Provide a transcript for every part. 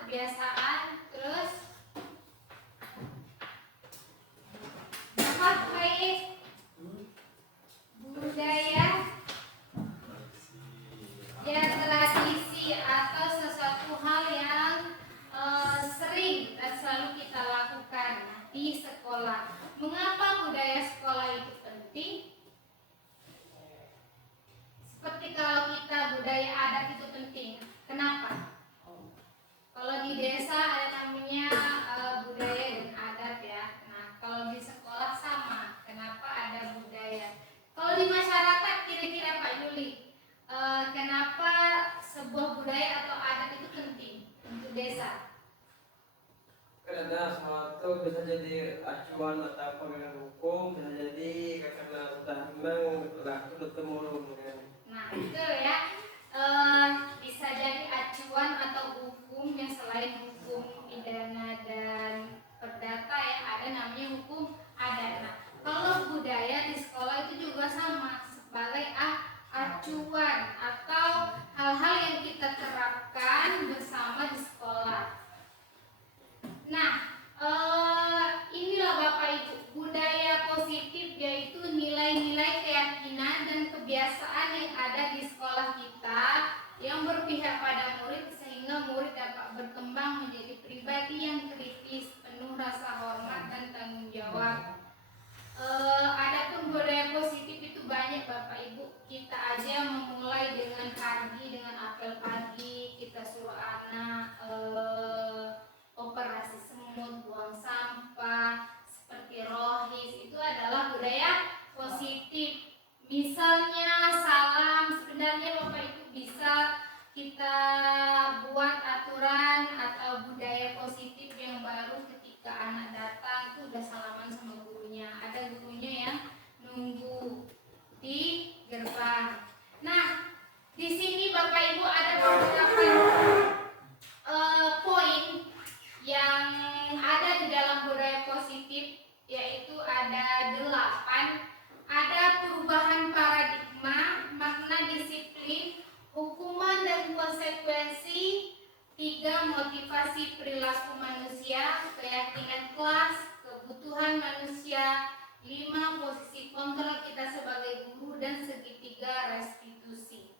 kebiasaan, terus apa baik budaya, ya tradisi atau sesuatu hal yang sering dan selalu kita lakukan di sekolah. Mengapa budaya sekolah itu penting? Seperti kalau kita budaya adat itu penting. Kenapa? Kalau di desa ada namanya budaya dan adat ya. Nah, kalau di sekolah sama. Kenapa ada budaya? Kalau di masyarakat kira-kira Pak Yuli, kenapa sebuah budaya atau adat itu penting untuk desa? Karena suatu bisa jadi acuan atau pegangan hukum, bisa jadi karena sudah memang berlaku temurun kan. Nah itu ya, bisa jadi acuan atau hukum yang selain hukum pidana dan perdata ya, ada namanya hukum adat. Nah kalau budaya di sekolah itu juga sama sebagai acuan atau hal-hal yang kita terapkan bersama di sekolah. Nah, inilah Bapak Ibu, budaya positif yaitu nilai-nilai keyakinan dan kebiasaan yang ada di sekolah kita yang berpihak pada murid sehingga murid dapat berkembang menjadi pribadi yang kritis, penuh rasa hormat dan tanggung jawab. Adapun budaya positif itu banyak Bapak Ibu. Kita aja memulai dengan pagi, dengan apel pagi, kita suruh anak operasi semut, buang sampah, seperti rohis, itu adalah budaya positif. Misalnya salam, sebenarnya Bapak Ibu bisa kita buat aturan atau budaya positif yang baru ketika anak datang itu udah salaman sama gurunya. Ada gurunya yang nunggu di gerbang. Nah, di sini Bapak Ibu ada beberapa poin yang ada di dalam budaya positif, yaitu ada 8. Ada perubahan paradigma, makna disiplin, hukuman dan konsekuensi, 3 motivasi perilaku manusia, keyakinan kelas, kebutuhan manusia, 5 posisi kontrol kita sebagai guru, dan segitiga restitusi.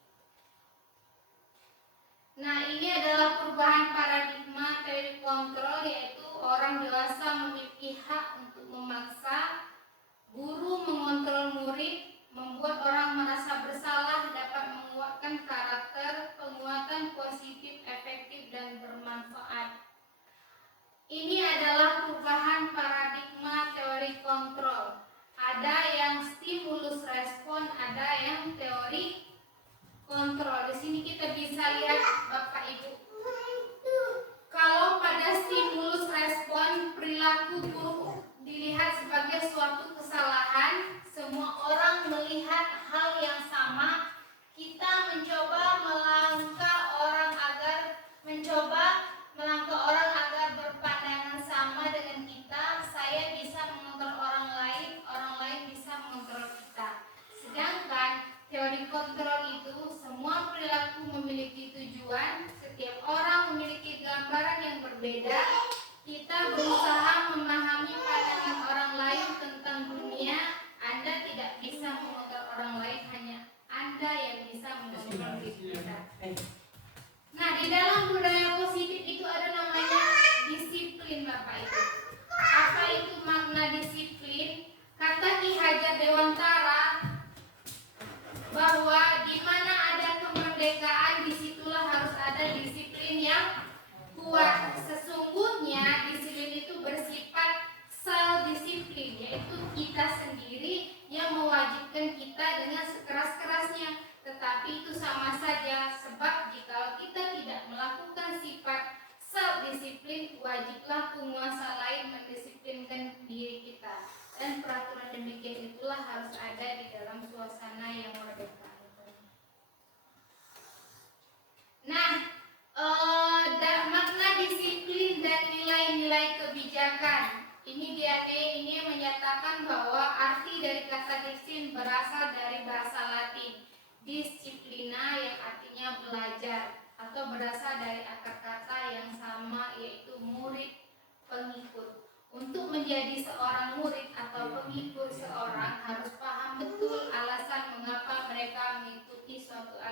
Nah, ini adalah perubahan paradigma teori kontrol, yaitu orang dewasa memiliki hak untuk memaksa, guru mengontrol murid, membuat orang merasa bersalah, dapat menguatkan karakter, penguatan positif, efektif, dan bermanfaat. Ini adalah perubahan paradigma teori kontrol. Ada yang stimulus respon, ada yang teori kontrol. Di sini kita bisa lihat Bapak Ibu. Kalau pada stimulus respon, perilaku buruk dilihat sebagai suatu kesalahan, semua orang melihat hal yang sama. Kita mencoba melangkah orang agar berpandangan sama dengan kita. Saya bisa mengontrol orang lain bisa mengontrol kita. Sedangkan teori kontrol itu semua perilaku memiliki tujuan, setiap orang memiliki gambaran yang berbeda. Kita berusaha memahami pandangan orang lain tentang dunia. Anda tidak bisa mengontrol orang lain, hanya Anda yang bisa mengontrol diri kita. Nah, di dalam budaya positif itu ada namanya disiplin Bapak Ibu. Apa itu makna disiplin? Kata Ki Hajar Dewantara bahwa di mana ada kemerdekaan, disitulah harus ada disiplin yang kuat. Sesungguhnya disiplin itu bersifat self-disiplin, yaitu kita sendiri yang mewajibkan kita dengan sekeras-kerasnya. Tetapi itu sama saja, sebab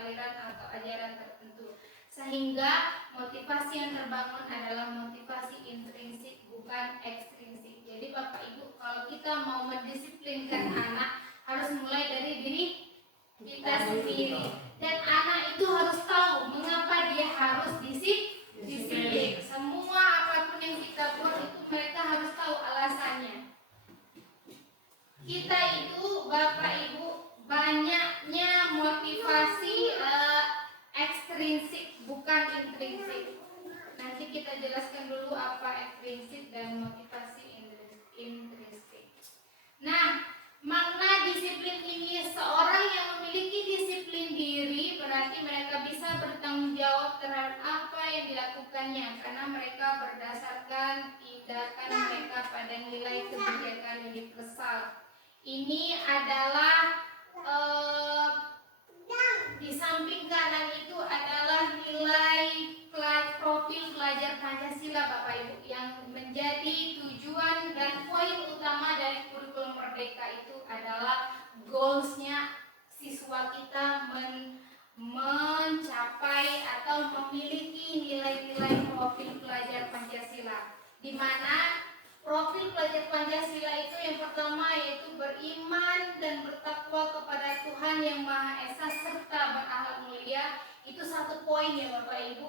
aliran atau ajaran tertentu. Sehingga motivasi yang terbangun adalah motivasi intrinsik bukan ekstrinsik. Jadi Bapak Ibu, kalau kita mau mendisiplinkan anak harus mulai dari diri kita sendiri. Dan anak itu harus tahu mengapa dia harus disiplin. Semua apapun yang kita buat itu mereka harus tahu alasannya. Kita itu Bapak Ibu banyaknya motivasi ekstrinsik bukan intrinsik. Nanti kita jelaskan dulu apa ekstrinsik dan motivasi intrinsik. Nah, makna disiplin ini, seorang yang memiliki disiplin diri berarti mereka bisa bertanggung jawab terhadap apa yang dilakukannya karena mereka berdasarkan tindakan mereka pada nilai kebijakan universal. Ini adalah di samping kanan itu adalah nilai profil pelajar Pancasila Bapak Ibu yang menjadi tujuan dan poin utama dari kurikulum Merdeka itu adalah goalsnya siswa kita mencapai atau memiliki nilai-nilai profil pelajar Pancasila, di mana profil pelajar Pancasila itu yang pertama yaitu beriman dan bertakwa kepada Tuhan Yang Maha Esa serta berakhlak mulia. Itu satu poin ya Bapak Ibu.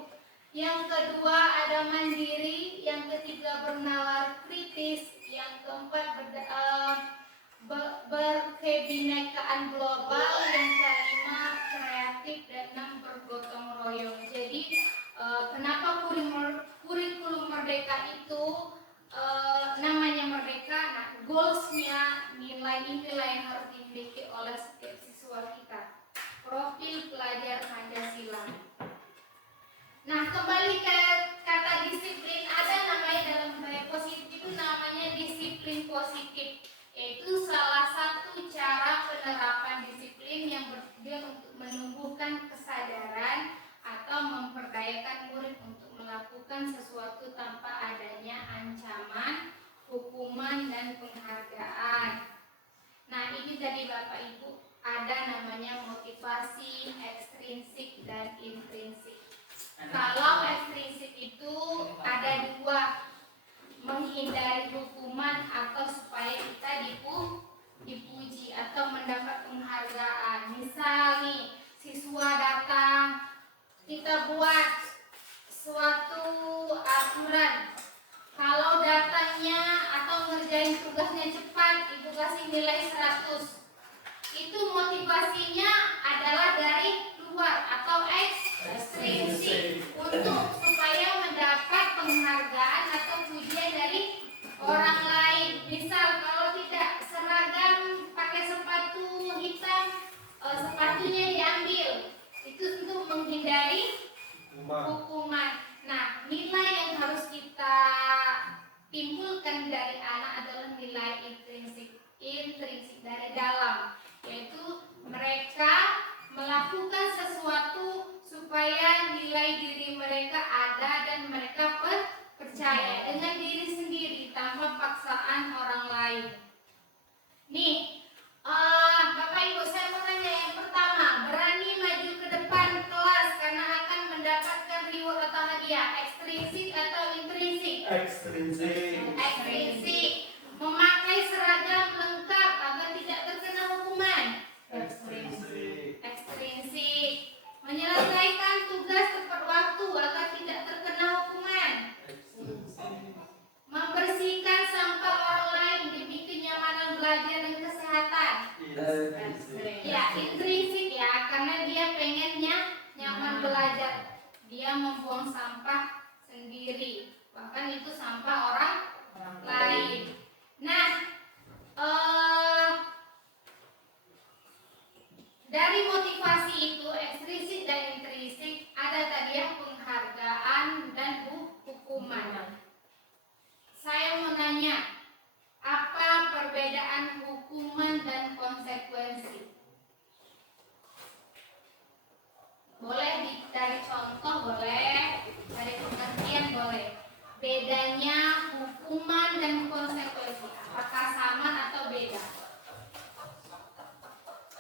Yang kedua ada mandiri, yang ketiga bernalar kritis, yang keempat berkebinekaan global, yang kelima kreatif, dan enam bergotong royong. Jadi kenapa kurikulum Merdeka itu namanya Merdeka? Nah, goalsnya nilai-nilai yang harus dimiliki oleh setiap siswa kita. Profil pelajar Pancasila. Nah, kembali ke kata disiplin, ada namanya dalam budaya positif itu namanya disiplin positif, yaitu salah satu cara penerapan disiplin yang bertujuan untuk menumbuhkan kesadaran atau memperdayakan murid untuk melakukan sesuatu tanpa adanya ancaman, hukuman, dan penghargaan. Nah, ini tadi Bapak Ibu ada namanya motivasi ekstrinsik dan intrinsik. Kalau ekstrinsik itu ada dua, menghindari hukuman atau supaya kita dipuji atau mendapat penghargaan. Misal nih, siswa datang, kita buat suatu aturan. Kalau datangnya atau ngerjain tugasnya cepat, ibu kasih nilai 100. Itu motivasinya adalah dari luar atau ekstrinsik untuk supaya mendapat penghargaan atau pujian dari orang lain. Misal kalau tidak seragam pakai sepatu hitam, sepatunya diambil. Itu untuk menghindari hukuman. Nah, nilai yang harus kita timbulkan dari anak adalah nilai intrinsik dari dalam, yaitu mereka melakukan sesuatu supaya nilai diri mereka ada dan mereka percaya dengan diri sendiri tanpa paksaan orang lain. Nih, Bapak Ibu, saya mau tanya yang pertama, berani maju ke depan kelas karena akan mendapatkan reward atau hadiah, ekstrinsik atau intrinsik? Ekstrinsik. Ekstrinsik. Memakai seragam lengkap agar tidak terkena hukuman? Ekstrinsik. Ekstrinsik. Menyelesaikan tugas tepat waktu agar tidak terkena hukuman? Ekstrinsik. Membersihkan sampah orang lain demi kenyamanan belajar dan kesehatan? Ekstrinsik. Ya, intrinsik ya, karena dia pengennya nyaman belajar. Dia membuang sampah sendiri, bahkan itu sampah orang lain. Nah, dari motivasi itu ekstrinsik dan intrinsik ada tadi yang penghargaan dan hukuman. Saya mau nanya, apa perbedaan hukuman dan konsekuensi? Boleh dari contoh, boleh dari pengertian, boleh. Bedanya hukuman dan konsekuensi, apakah sama atau beda?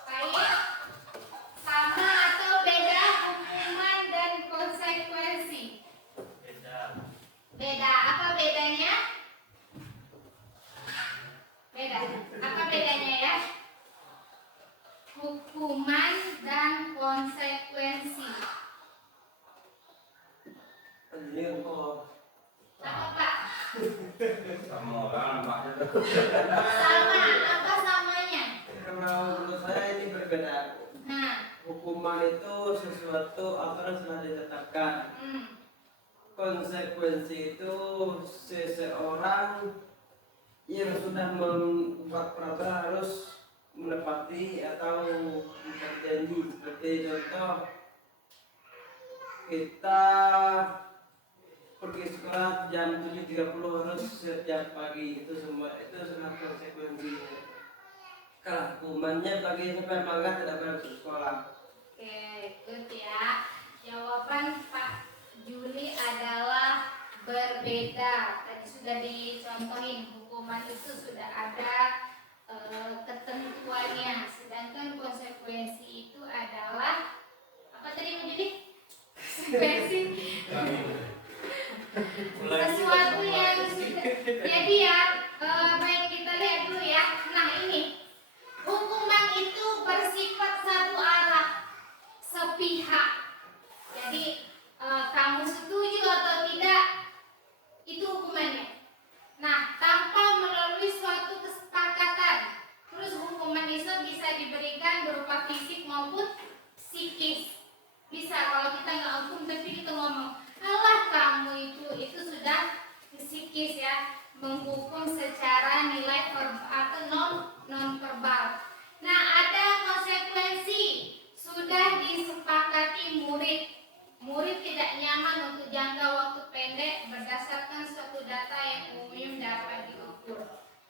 Baik, sama atau beda? Sama, apa samanya? Kalau menurut saya ini berbeda. Nah, Hukuman itu sesuatu aturan sudah ditetapkan. hmm, Konsekuensi itu seseorang yang sudah membuat peraturan harus menepati atau berjanji. Seperti contoh, kita pergi sekolah jam 7.30 harus setiap pagi, itu semua itu sudah konsekuensinya. Kalau hukumannya bagi sampai mangga tidak boleh masuk sekolah. oke, good ya. Jawaban Pak Juli adalah berbeda. Tadi sudah dicontohin, hukuman itu sudah ada ketentuannya, sedangkan konsekuensi itu adalah apa tadi Pak Juli? Konsekuensi sesuatu yang sudah jadi ya. Baik, kita lihat dulu ya. Nah, ini hukuman itu bersifat satu arah, sepihak. Jadi kamu setuju atau tidak, itu hukumannya. Nah, tanpa melalui suatu kesepakatan. Terus hukuman itu bisa diberikan berupa fisik maupun psikis. Bisa kalau kita nggak hukum tapi kita ngomong, alah kamu itu sudah psikis ya, menghukum secara nilai atau non verbal. Nah, ada konsekuensi sudah disepakati murid tidak nyaman untuk jangka waktu pendek berdasarkan suatu data yang umum dapat diukur.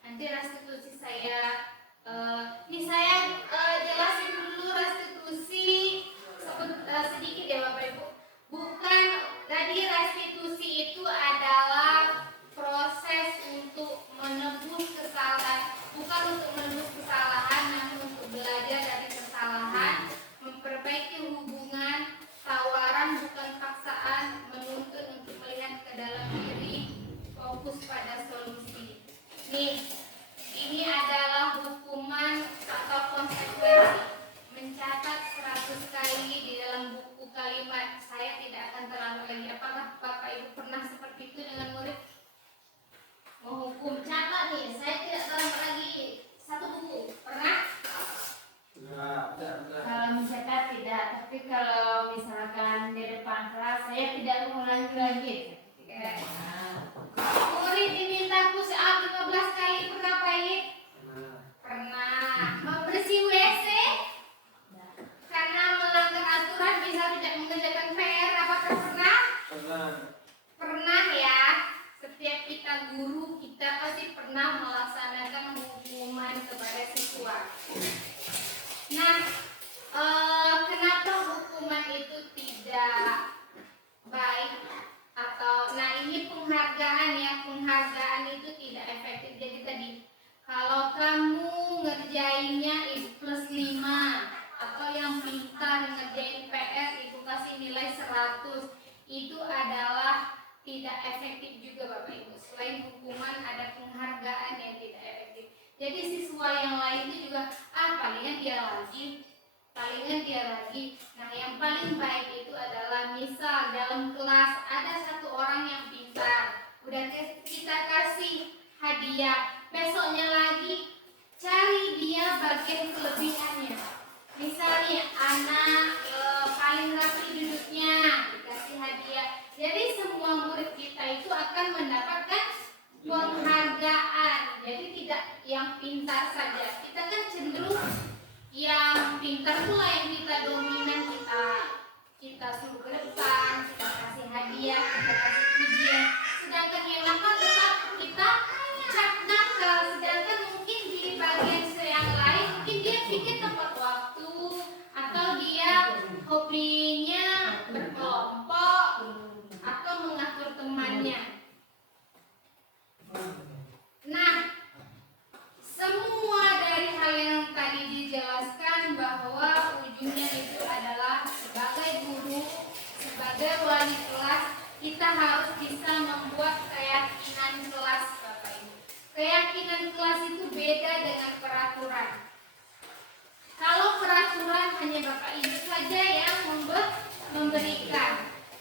Nanti restitusi saya ini saya jelasin dulu restitusi sedikit ya Bapak Ibu. Bukan, tadi restitusi itu adalah proses untuk menebus kesalahan, bukan untuk menebus kesalahan, namun untuk belajar dari kesalahan, memperbaiki hubungan, tawaran bukan paksaan, menuntut untuk melihat ke dalam diri, fokus pada solusi. Ini adalah hukuman atau konsekuensi. Mencatat 100 kali di dalam buku kalimat. Saya tidak akan terlalu lagi. Apakah Bapak Ibu pernah seperti itu dengan murid? Menghukum, catat nih. Saya tidak terlalu lagi satu buku. Pernah? Enggak. Kalau mencatat tidak, tapi kalau misalkan di depan kelas saya tidak mengulangi lagi. Murid diminta push up 15 kali. Pernah Pak Iyit? Pernah. Membersih WC? Karena melanggar aturan bisa tidak mengerjakan PR. Apakah pernah? Pernah ya. Setiap kita guru, kita pasti pernah melaksanakan hukuman kepada siswa. Nah, kenapa hukuman itu tidak baik? Atau, nah ini penghargaan ya, penghargaan itu tidak efektif. Jadi tadi, kalau kamu ngerjainnya itu plus 5, atau yang pintar ngerjain PR itu kasih nilai 100, itu adalah tidak efektif juga Bapak Ibu. Selain hukuman ada penghargaan yang tidak efektif. Jadi siswa yang lain itu juga palingan dia lagi. Nah, yang paling baik itu adalah misal dalam kelas ada satu orang yang pintar, udah kita kasih hadiah, besoknya lagi cari dia bagian kelebihannya. Misalnya anak paling rapi duduknya, dikasih hadiah. Jadi semua murid kita itu akan mendapatkan penghargaan. Jadi tidak yang pintar saja. Kita kan cenderung yang pintar pula yang kita dominan, kita suruh ke depan, kita kasih hadiah, kita kasih pujian. Sedangkan yang nakal tetap kita cap nakal. Sedangkan mungkin di bagian yang lain mungkin dia pikir tepat waktu, atau dia hobinya berkelompok atau mengatur temannya. Nah, semua dari hal yang tadi dijelaskan bahwa ujungnya itu adalah sebagai guru, sebagai wali kelas, kita harus bisa membuat keyakinan kelas Bapak Ibu. Keyakinan kelas itu beda dengan peraturan. Kalau peraturan hanya Bapak Ibu saja yang memberikan.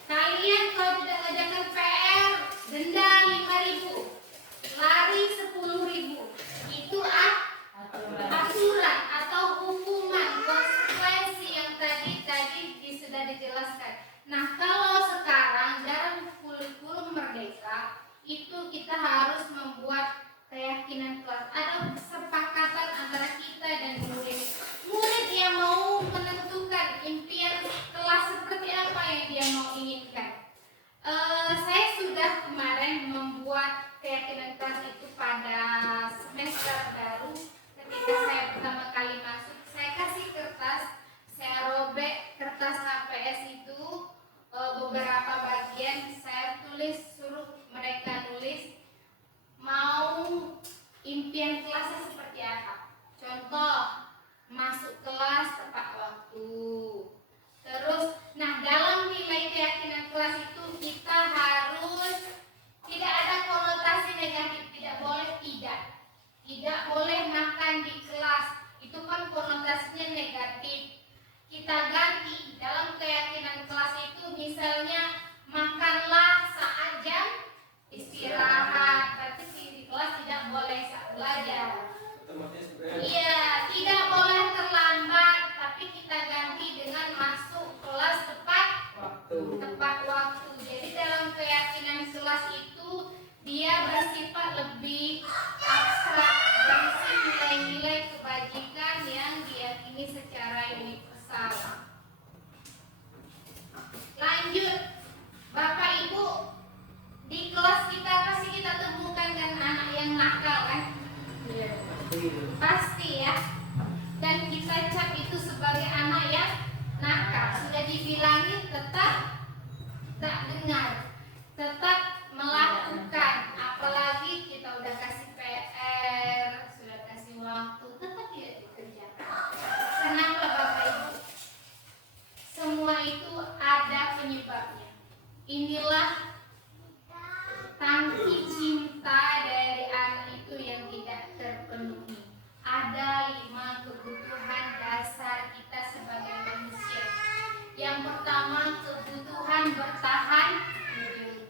Kalian kalau tidak mengerjakan PR, denda 5.000, lari 10.000. sudah dijelaskan. Nah, kalau sekarang dalam kurikulum Merdeka itu kita harus membuat keyakinan kelas. Ada kesepakatan antara kita dan murid. Murid yang mau menentukan impian kelas seperti apa yang dia mau inginkan. Saya sudah kemarin membuat keyakinan kelas itu pada semester baru. Ketika saya pertama kali masuk, saya kasih kertas, saya robek kertas HPS itu beberapa bagian, saya tulis, suruh mereka nulis mau impian kelasnya seperti apa. Contoh, masuk kelas tepat waktu. Terus, nah dalam nilai keyakinan kelas itu kita harus tidak ada konotasi negatif, tidak boleh makan di kelas, itu kan konotasinya negatif. Kita ganti dalam keyakinan kelas itu, misalnya makanlah saat jam istirahat, berarti di kelas tidak boleh saat belajar. Iya, tidak boleh terlambat, tapi kita ganti dengan masuk kelas tepat waktu. Jadi dalam keyakinan kelas itu dia bersifat lebih abstrak, berisi nilai-nilai kebajikan yang diyakini secara universal. Lanjut, Bapak Ibu, di kelas kita pasti kita temukan kan anak yang nakal kan? Pasti ya. Dan kita cap itu sebagai anak yang nakal. Sudah dibilangin tetap tak dengar, tetap melakukan. Apalagi kita udah kasih PR, sudah kasih waktu, tetap tidak dikerjakan. Kenapa Bapak Ibu? Semua itu ada penyebabnya. Inilah tangki cinta dari anak itu yang tidak terpenuhi. Ada 5 kebutuhan dasar kita sebagai manusia. Yang pertama, kebutuhan bertahan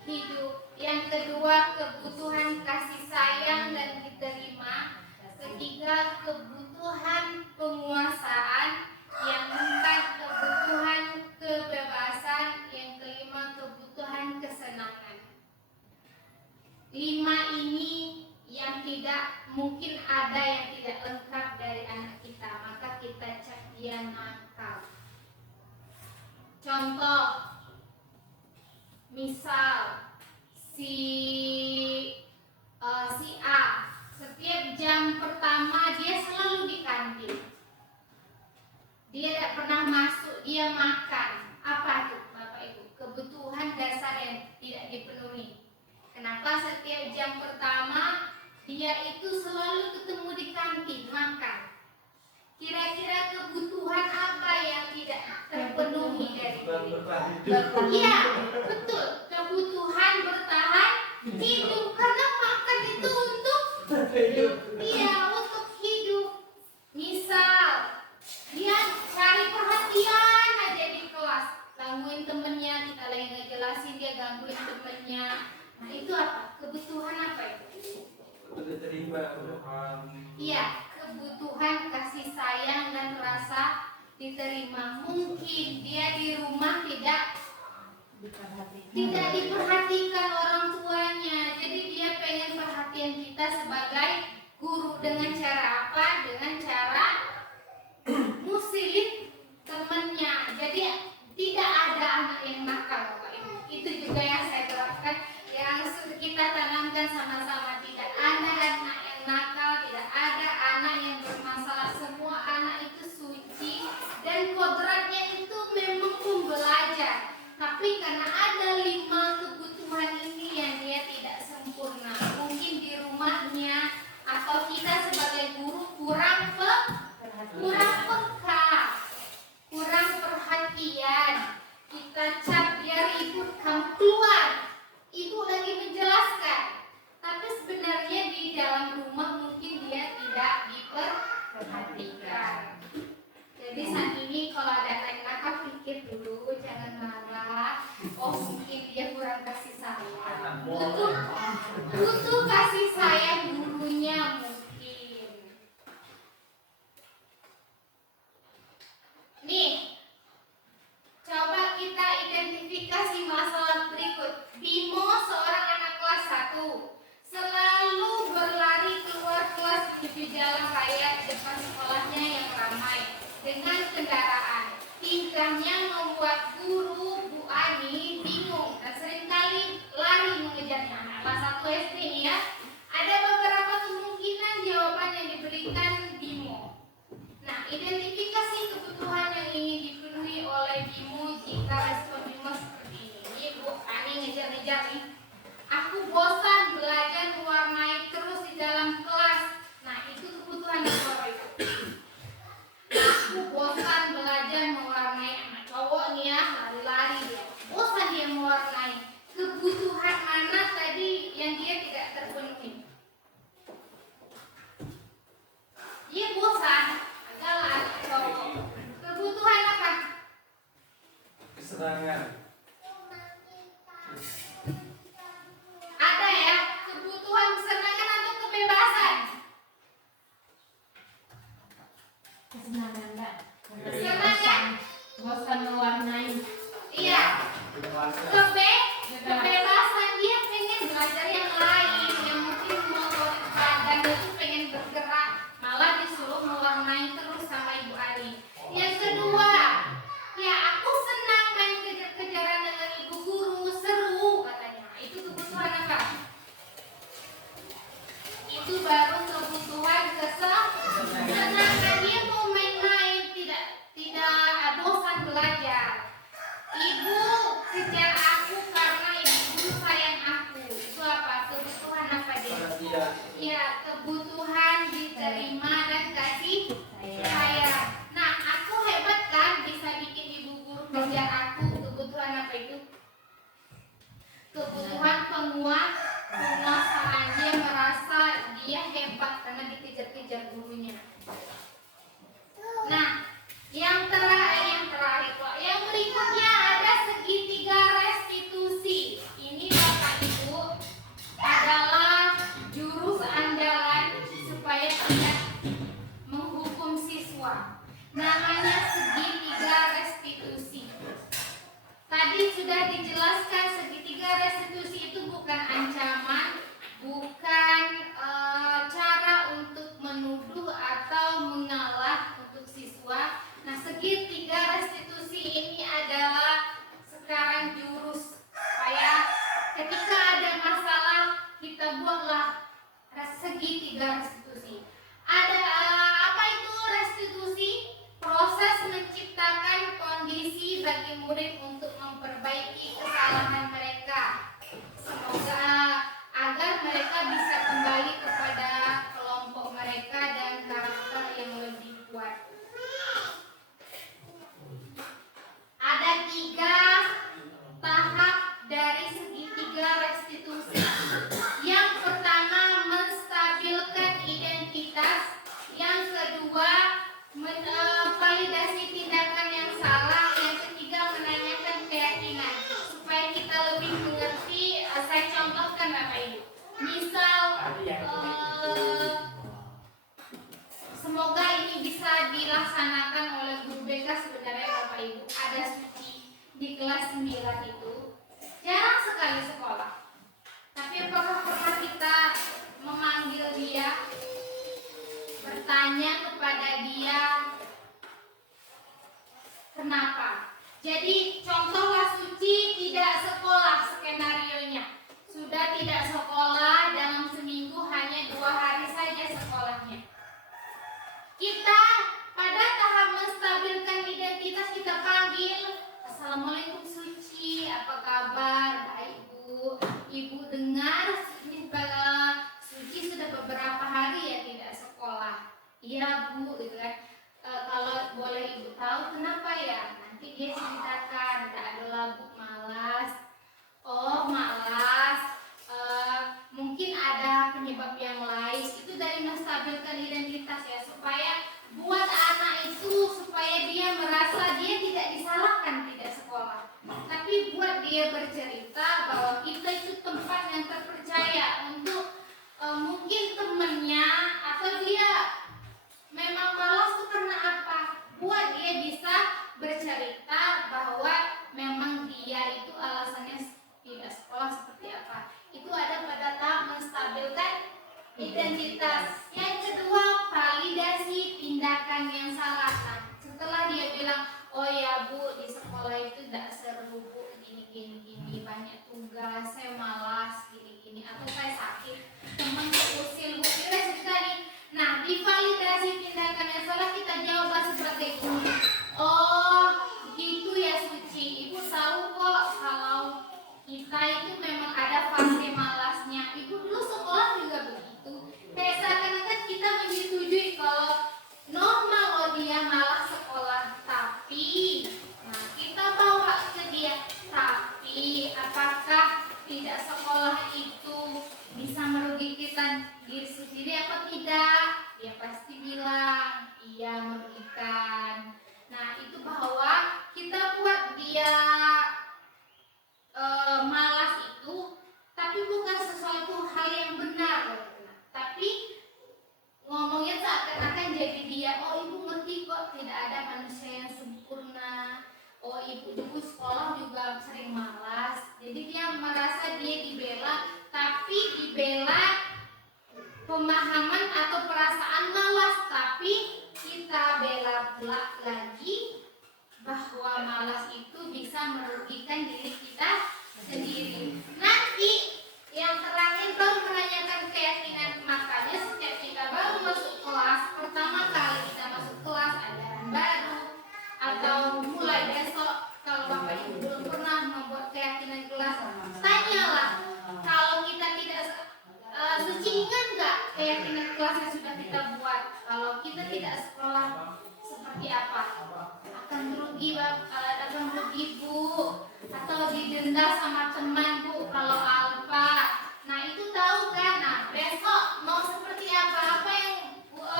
hidup. Yang kedua, kebutuhan kasih sayang dan diterima. Ketiga, kebutuhan penguasaan. Yang keempat, kebutuhan kebebasan. Yang kelima, kebutuhan kesenangan. 5 ini yang tidak mungkin ada yang tidak lengkap dari anak kita, maka kita cap dia nakal. Contoh, misal si A setiap jam pertama dia selalu di kantin, dia tidak pernah masuk, dia makan. Apa tuh Bapak Ibu? Kebutuhan dasar yang tidak dipenuhi. Kenapa setiap jam pertama dia itu selalu ketemu di kantin makan? Kira-kira kebutuhan apa yang tidak terpenuhi dari diri? Iya, betul. Kebutuhan bertahan hidup. Karena makan itu untuk hidup. Iya, untuk hidup. Misal dia cari perhatian aja di kelas, gangguin temennya, kita lagi ngejelasin dia gangguin temennya. Nah itu apa? Kebutuhan apa itu? Diterima. Iya, kebutuhan kasih sayang dan rasa diterima. Mungkin dia di rumah tidak diperhatikan orang tuanya. Jadi dia pengen perhatian kita sebagai guru. Dengan cara apa? Dengan cara musilin temennya. Jadi tidak ada anak yang nakal, Bapak Ibu. Itu juga yang saya terapkan, yang kita tanamkan sama-sama. Tidak ada anak yang nakal, tidak ada anak yang bermasalah. Semua anak itu suci dan kodratnya itu memang belajar. Tapi karena ada 5 kebutuhan ini yang dia tidak sempurna, mungkin di rumahnya atau kita sebagai guru kurang peka, kurang perhatian. Kita cap dia ribut, kamu keluar. Ibu lagi menjelaskan, tapi sebenarnya di dalam rumah mungkin dia tidak diperhatikan. Jadi saat ini kalau ada anak nakal, pikir dulu, jangan marah. Oh mungkin dia kurang kasih sayang, butuh kasih sayang gurunya mungkin. Nih, coba kebutuhannya membuat guru Bu Ani bingung dan seringkali lari mengejarnya. Anak kelas 1 SD nih ya. Ada beberapa kemungkinan jawaban yang diberikan Bimo. Nah, identifikasi kebutuhan yang ingin dipenuhi oleh Bimo jika respon Bimo seperti ini. Ini Bu Ani ngejar-ngejar nih. Aku bosan belajar mewarnai terus di dalam kelas. Nah, itu kebutuhan yang Bapak Ibu. Aku bosan belajar mewarnai, anak cowok nih ya, lari-lari dia. Bosan dia mewarnai. Kebutuhan mana tadi yang dia tidak terpenuhi? Dia bosan, agak lari cowok. Kebutuhan apa? Kesenangan. Ada ya, kebutuhan kesenangan atau kebebasan? Kesenangan Mbak. Kesenangan? Bosan mewarnai. Iya. Kebebasan dia pengen belajar yang lain, yang mungkin motorik badannya itu pengen bergerak, malah disuruh mewarnai terus sama Ibu Ani. Yang kedua, ya aku senang main kejar-kejaran dengan ibu guru, seru katanya. Itu kebutuhan apa? Itu baru kebutuhan kesenangan. Dia mau main-main, tidak bosan belajar. Ibu kejar aku karena ibu guru sayang aku. Itu apa? Kebutuhan apa dia? Perhatian. Ya, kebutuhan diterima dan kasih sayang. Nah, aku hebat kan bisa bikin ibu guru kejar aku. Kebutuhan apa itu? Kebutuhan penguasaan. Dia merasa dia hebat karena dikejar-kejar gurunya. Nah, yang terakhir Pak. Yang berikutnya ada segitiga restitusi. Ini Bapak Ibu adalah jurus andalan supaya tidak menghukum siswa. Namanya segitiga restitusi. Tadi sudah dijelaskan segitiga restitusi itu bukan ancaman, bukan cara untuk menuduh atau mengalah untuk siswa. Nah, segitiga restitusi ini adalah sekarang jurus supaya ketika ada masalah kita buatlah segitiga restitusi. Ada apa itu restitusi? Proses menciptakan kondisi bagi murid untuk memperbaiki kesalahan mereka. Semoga agar mereka bisa kembali kepada kelompok mereka dan karakter yang lebih kuat. Ada 3 tahap dari segitiga restitusi. Yang pertama menstabilkan identitas, yang kedua validasi tindakan yang salah, yang ketiga menanyakan keyakinan. Supaya kita lebih mengerti, saya contohkan Bapak Ibu. Misal semoga ini bisa dilaksanakan oleh guru BK. Sebenarnya Bapak Ibu ada Suci di kelas 9 itu jarang sekali sekolah. Tapi apakah pernah kita memanggil dia, bertanya kepada dia kenapa? Jadi contohlah Suci tidak sekolah skenarionya. Sudah tidak sekolah dalam seminggu hanya 2 hari saja sekolahnya. Kita pada tahap menstabilkan identitas kita panggil, Assalamualaikum Suci, apa kabar? Baik Bu. Ibu dengar Suci sudah beberapa hari ya tidak sekolah. Iya Bu, gitu kan. Kalau boleh Ibu tahu kenapa ya? Nanti dia ceritakan, tidak ada lagu malas. Oh malas. Mungkin ada penyebab yang lain. Itu dari menstabilkan identitas ya, supaya buat anak itu supaya dia merasa dia tidak disalahkan tidak sekolah, tapi buat dia bercerita bahwa kita itu tempat yang terpercaya untuk mungkin temennya atau dia memang malas itu karena apa, buat dia bisa bercerita bahwa memang dia itu alasannya tidak sekolah seperti apa. Itu ada pada tahap menstabilkan identitas. Yang kedua, validasi tindakan yang salah. Nah, setelah dia bilang, oh ya Bu, di kita itu memang ada fase malasnya. Ibu dulu sekolah juga begitu. Kayak seakan-akan kita menyetujui kalau normal loh dia malas sekolah, tapi nah kita bawa ke dia, tapi apakah tidak sekolah itu bisa merugikan diri sendiri apa tidak? Dia pasti bilang iya merugikan. Nah itu bahwa kita buat dia malas itu, tapi bukan sesuatu hal yang benar, tapi ngomongnya seakan-akan jadi dia, oh ibu ngerti kok tidak ada manusia yang sempurna, oh ibu dulu sekolah juga sering malas, jadi dia merasa dia dibela, tapi dibela pemahaman atau perasaan malas, tapi kita bela pula lagi bahwa malas itu bisa merugikan diri kita sendiri. Nanti yang terakhir baru menanyakan keyakinan, makanya setiap kita baru masuk kelas, pertama kali kita masuk kelas ajaran baru atau mulai besok, kalau bapak ibu belum pernah membuat keyakinan kelas, tanyalah kalau kita tidak suci, ingat nggak keyakinan kelas yang sudah kita buat? Kalau kita tidak sekolah seperti apa? Akan merugi akan merugi bu, atau didenda sama teman bu kalau alfa. Nah itu tahu kan? Nah besok mau seperti apa yang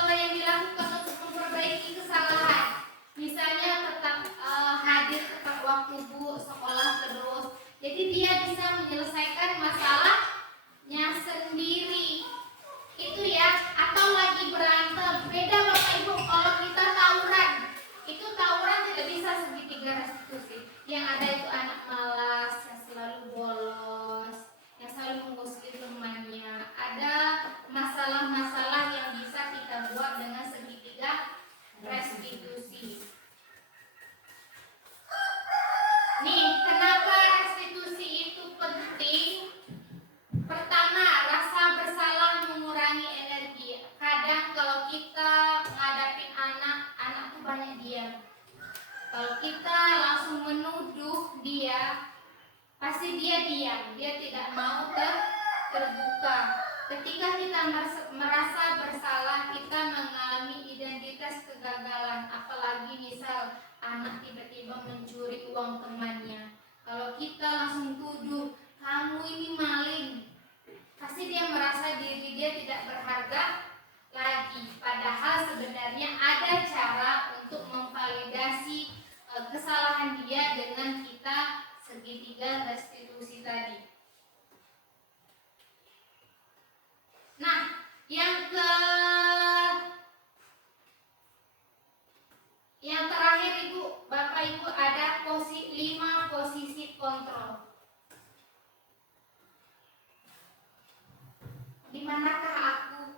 yang dilakukan untuk memperbaiki kesalahan? Misalnya tetap hadir tepat waktu bu, sekolah terus. Jadi dia bisa menyelesaikan masalahnya sendiri. Itu ya, atau lagi berantem. Beda bapak ibu kalau kita tawuran. Itu tawuran tidak bisa segitiga restitusi. Yang ada itu anak malas yang selalu bolos, yang selalu mengusir temannya. Ada masalah-masalah yang bisa kita buat dengan segitiga restitusi. Nih, kenapa restitusi itu penting? Pertama, rasa bersalah mengurangi energi. Kadang kalau kita ngadapin anak tuh banyak diam. Kalau kita langsung menuduh dia, pasti dia diam, dia tidak mau terbuka. Ketika kita merasa bersalah, kita mengalami identitas kegagalan. Apalagi misal anak tiba-tiba mencuri uang temannya. Kalau kita langsung tuduh, kamu ini maling, pasti dia merasa diri dia tidak berharga lagi. Padahal sebenarnya ada cara untuk memvalidasi kesalahan dia dengan kita segitiga restitusi tadi. Nah, yang terakhir ibu, bapak ibu ada 5 posisi kontrol. Di manakah aku?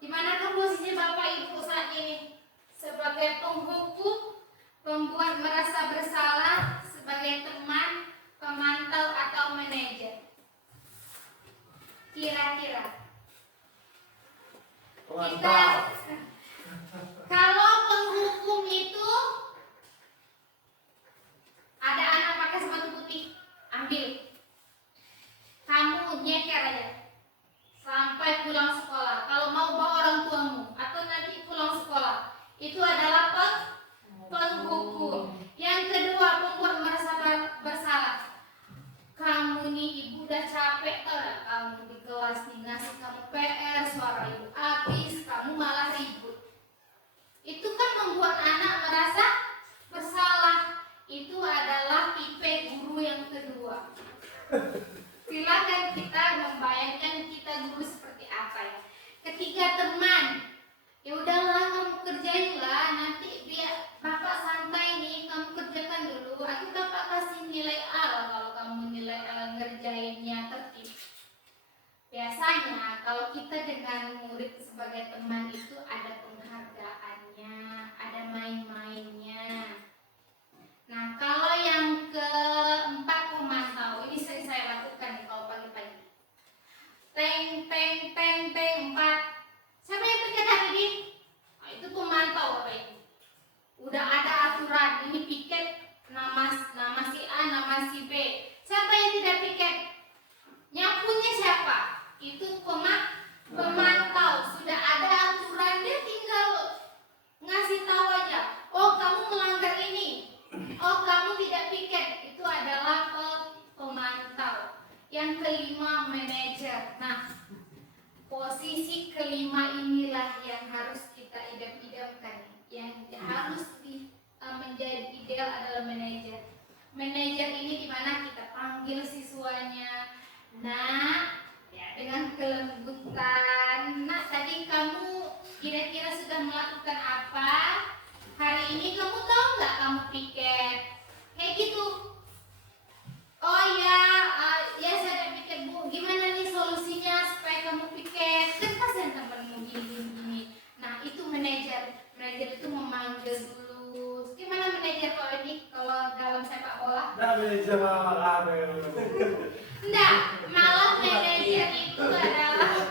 Di manakah posisi bapak ibu saat ini? Sebagai penghukum, pembuat merasa bersalah, sebagai teman, pemantau atau manajer? Kira-kira kita, kalau penghukum itu ada anak pakai sepatu putih, ambil, kamu nyeker aja sampai pulang sekolah. Kalau mau bawa orang tuamu atau nanti pulang sekolah, itu adalah penghukum. Yang kedua, pembuat merasa bersalah. Kamu nih ibu udah capek, kamu di kelas nih ngasih kamu PR, suara ibu habis, kamu malah ribut. Itu kan membuat anak merasa bersalah. Itu adalah tipe guru yang kedua. Silakan kita membayangkan kita guru seperti apa ya. Ketiga, teman. Ya udahlah kamu kerjain lah, nanti dia bapak santai nih, kamu kerjakan dulu. Nanti bapak kasih nilai A lah kalau kamu nilai ngerjainnya tertib. Biasanya kalau kita dengan murid sebagai teman itu ada penghargaannya, ada main-mainnya. Nah kalau yang keempat, pemantau, ini sering saya lakukan nih kalau pagi-pagi. Teng 4. Siapa yang pencet hari ini? Nah, itu pemantau apa ini? Udah ada aturan, ini piket nama si A, nama si B. Siapa yang manajer. Nah, posisi kelima inilah yang harus kita idam-idamkan. Yang harus menjadi ideal adalah manajer. Manajer ini dimana kita panggil siswanya, nah ya, dengan kelembutan. Nah, tadi kamu kira-kira sudah melakukan apa? Hari ini kamu tahu nggak kamu piket? Kayak gitu. Oh ya, ya saya pikir Bu, gimana nih solusinya supaya kamu piket? Kan kasihan temenmu gini. Nah itu manajer. Manajer itu memanggil dulu. Gimana manajer kalau dalam sepak bola? Nah, manajer apa yang Enggak, malah manajer itu adalah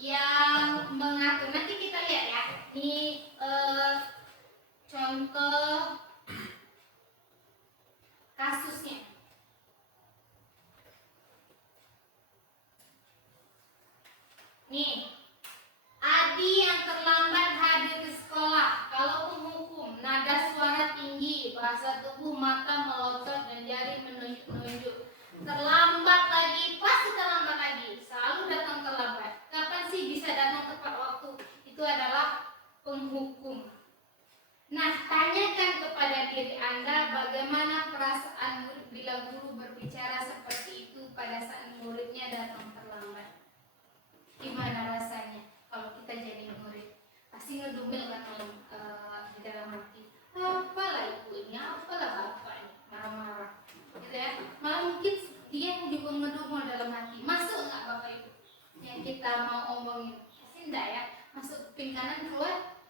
yang mengatur. Nanti kita lihat ya. Ini contoh kasusnya. Nih, Adi yang terlambat hadir di sekolah. Kalau hukum, nada suara tinggi, bahasa tubuh, mata melotot dan jari menunjuk-nunjuk. Terlambat lagi, pasti terlambat lagi. Selalu datang terlambat. Kapan sih bisa datang tepat waktu? Itu adalah penghukum. Nah, tanyakan kepada diri Anda bagaimana perasaan murid bila guru berbicara seperti itu pada saat muridnya datang terlambat. Gimana rasanya kalau kita jadi murid? Pasti ngedumel kan di dalam hati. Apalah ibu ini, apalah bapak ini, marah-marah. Gitu ya. Malah mungkin dia juga ngedumel dalam hati. Masuk nggak bapak ibu? Yang kita mau omongin, pasti enggak ya. Masuk kuping kanan, keluar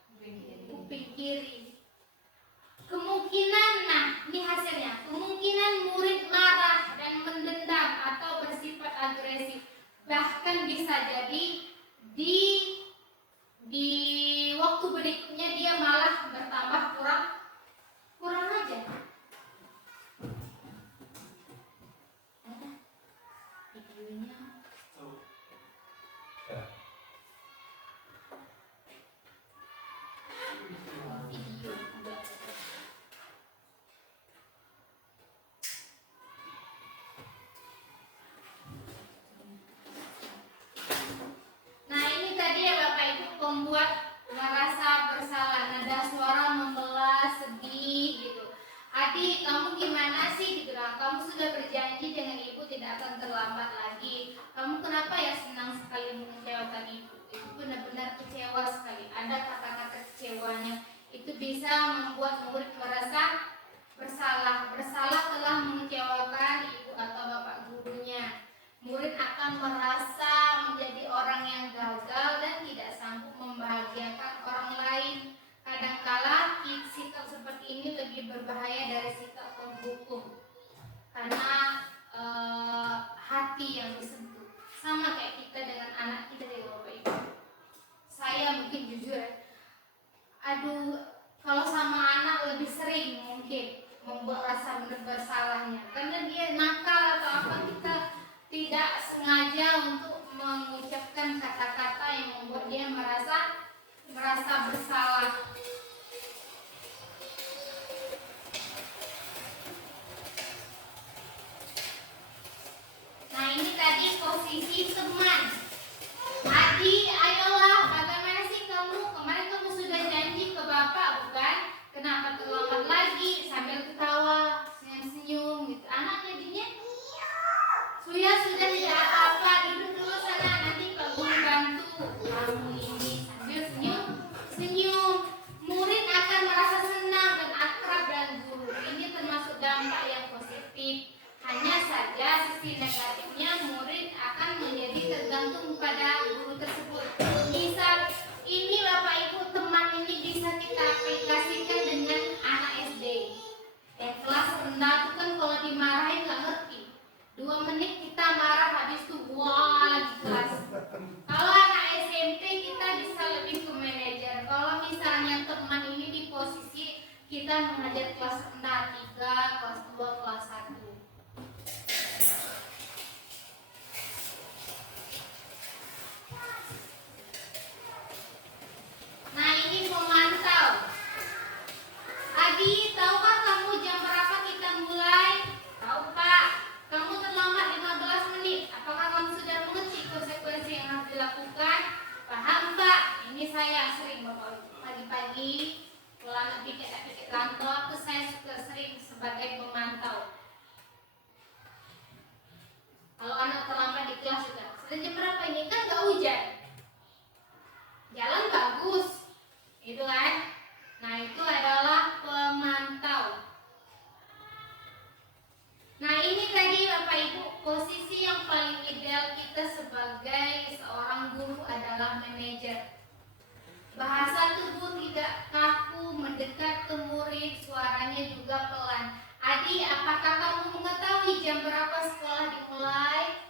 kuping kiri. Kemungkinan, nah ini hasilnya, kemungkinan murid marah dan mendendam atau bersifat agresif. Bahkan bisa jadi di waktu berikutnya dia malah bertambah kurang aja. Ada videonya. Video. Nah ini tadi ya Bapak Ibu, pembuat merasa bersalah, nada suara membelah, sedih gitu. Adi, kamu gimana sih gitu lah? Kamu sudah berjanji dengan ibu tidak akan terlambat lagi. Kamu kenapa ya senang sekali mengecewakan ibu? Itu benar-benar kecewa sekali. Ada kata-kata kecewanya. Itu bisa membuat murid merasa bersalah. Bersalah telah mengecewakan ibu atau bapak gurunya. Murid akan merasa menjadi orang yang gagal dan tidak sanggup membahagiakan orang lain. Kadangkala sikap seperti ini lebih berbahaya dari sikap penghukum, karena hati yang disentuh. Sama kayak kita dengan anak kita ya Bapak Ibu. Saya mungkin jujur, kalau sama anak lebih sering mungkin membuat rasa bersalahnya, karena dia nakal atau apa, kita tidak sengaja untuk mengucapkan kata-kata yang membuat dia merasa bersalah. Nah ini tadi posisi teman. Adi, ayolah, bagaimana sih kamu? Kemarin kamu sudah janji ke bapak, bukan? Kenapa terlambat lagi? Sambil ketawa, senyum-senyum gitu. Anak jadinya sudah tidak apa-apa, duduk dulu sana, nanti Pak Guru bantu kamu ini. Sambil senyum. Murid akan merasa senang dan akrab dengan guru. Ini termasuk dampak yang positif. Hanya saja sisi negatifnya, murid akan menjadi tergantung pada guru tersebut. Misal ini Bapak Ibu, teman ini bisa kita aplikasikan dengan anak SD. Kelas rendah itu kan kalau dimarahin nggak ngerti. 2 menit kita marah, habis itu wah lagi kelas. Kalau anak SMP kita bisa lebih ke manajer. Kalau misalnya teman ini di posisi kita mengajar kelas rendah 3, kelas 2, kelas 1. Nah ini pemantau. Adi, tahukah kamu jam berapa kita mulai? Tahu Pak. saya sering Bapak Ibu, pagi-pagi pulang piket kantor tuh saya suka sering sebagai pemantau. Kalau anak terlambat di kelas juga, sudah jam berapa ini? Kan nggak hujan, jalan bagus, itu kan. Nah itu adalah pemantau. Nah ini tadi Bapak Ibu, posisi yang paling ideal kita sebagai seorang guru adalah manajer. Bahasa tubuh tidak kaku, mendekat ke murid, suaranya juga pelan. Adi, apakah kamu mengetahui jam berapa sekolah dimulai?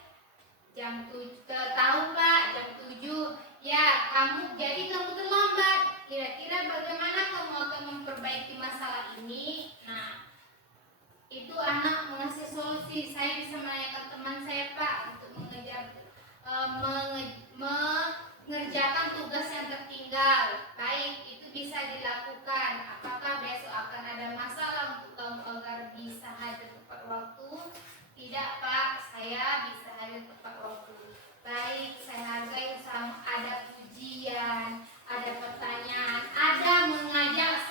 Jam 7, tahu Pak, jam 7. Ya, jadi kamu terlambat. Kira-kira bagaimana kamu akan memperbaiki masalah ini? Nah, itu anak mengasih solusi. Saya bisa menanyakan teman saya Pak untuk mengerjakan tugas yang tertinggal. Baik, itu bisa dilakukan. Apakah besok akan ada masalah untuk kamu agar bisa hadir tepat waktu? Tidak Pak, saya bisa hadir tepat waktu. Baik, saya hargai usaha. Ada pujian, ada pertanyaan, ada mengajak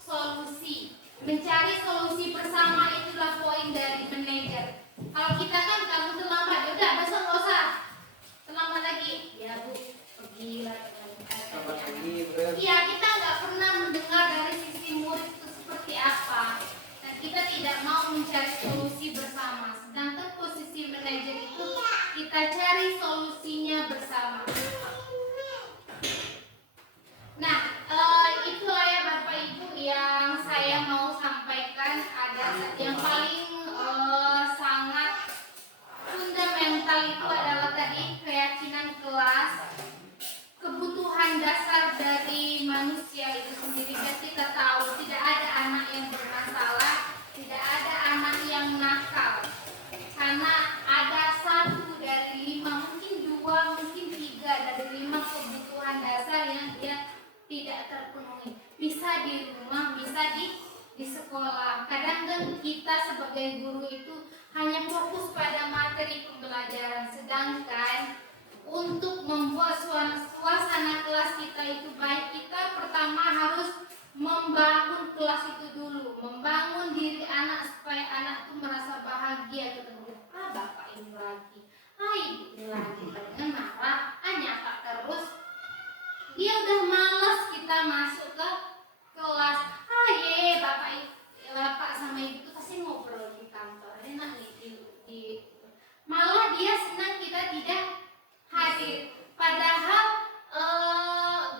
solusi. Mencari solusi bersama itulah poin dari manajer. Kalau kita kan kamu terlambat, ya udah besok nggak usah terlambat lagi. Ya Bu, pergilah. Selamat pagi, Bro. Iya, kita nggak pernah mendengar dari sisi murid itu seperti apa, dan kita tidak mau mencari solusi bersama. Sedangkan posisi manajer itu kita cari solusinya bersama. Nah, itulah ya Bapak Ibu yang saya mau sampaikan. Ada yang paling sangat fundamental itu adalah tadi keyakinan kelas, kebutuhan dasar dari manusia itu sendiri. Dan kita tahu tidak ada anak yang bermasalah, tidak ada anak yang nakal, karena ada 1 dari 5, mungkin 2, mungkin 3 dari 5 kebutuhan dasar yang dia tidak terpenuhi. Bisa di rumah, bisa di sekolah. Kadang kan kita sebagai guru itu hanya fokus pada materi pembelajaran, sedangkan untuk membuat suasana kelas kita itu baik, kita pertama harus membangun kelas itu dulu, membangun diri anak supaya anak itu merasa bahagia ketemu Bapak ini lagi, Ibu ini lagi, dengan marah, nyata terus. Dia udah malas kita masuk ke kelas. Bapak sama Ibu tuh pasti ngobrol di kantor, enak nih malah dia senang kita tidak hadir. Padahal